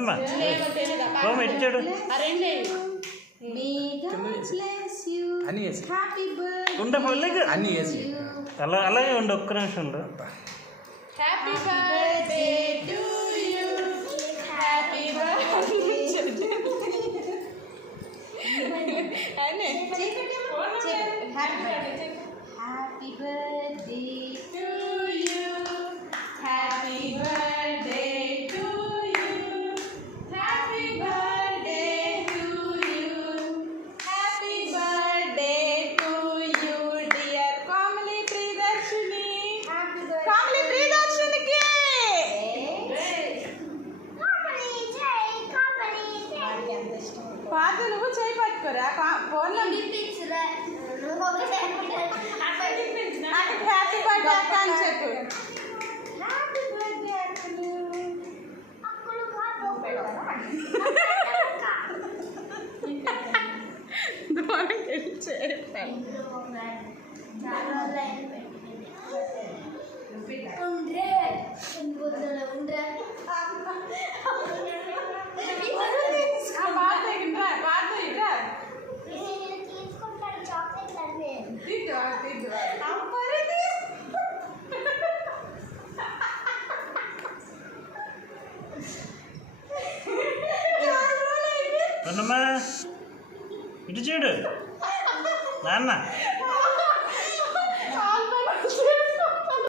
ఉండమ్మా ఇచ్చాడు ఉండ పర్లేదు అలా అలాగే ఉండు ఒక్క నిమిషం ఉండు happy birthday to you happy birthday అనే happy birthday to you happy birthday to you happy birthday to you happy birthday to you dear Kamali Priyadarshini Kamali ప్రియదర్శినికి పాత నువ్వు చేయి పట్టుకోరా ఫోన్లో నాకు హ్యాపీ బర్త్డే అక్క అని చెప్పు హ్యాపీ బర్త్డే అక్కలు దూరం వెళ్ళి చేస్తాను అన్నమ్మా ఇటు చూడు నాన్న